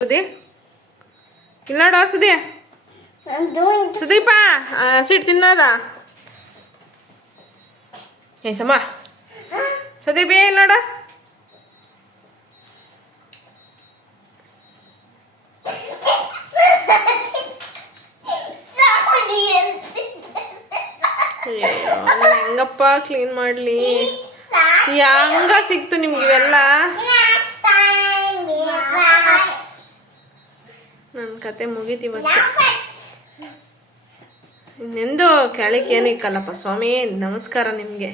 ಸುದಿ ಇಲ್ಲ ನೋಡ ಸುದಿ ಸುದೀಪ ಸಿಟ್ಟು ತಿನ್ನೋದ ಏಸಮ್ಮ ಸುದೀಪ್ ಇಲ್ಲ ನೋಡ ಹೆಂಗಪ್ಪ ಕ್ಲೀನ್ ಮಾಡ್ಲಿ ಹೆಂಗ ಸಿಕ್ತು ನಿಮ್ಗೆ ಇವೆಲ್ಲ ನನ್ನ ಕತೆ ಮುಗೀತಿವತ್ತು ಇನ್ನೆಂದು ಕೆಳಕ್ಕೆ ಏನಿಕ್ಕಲ್ಲಪ್ಪ ಸ್ವಾಮಿ ನಮಸ್ಕಾರ ನಿಮಗೆ.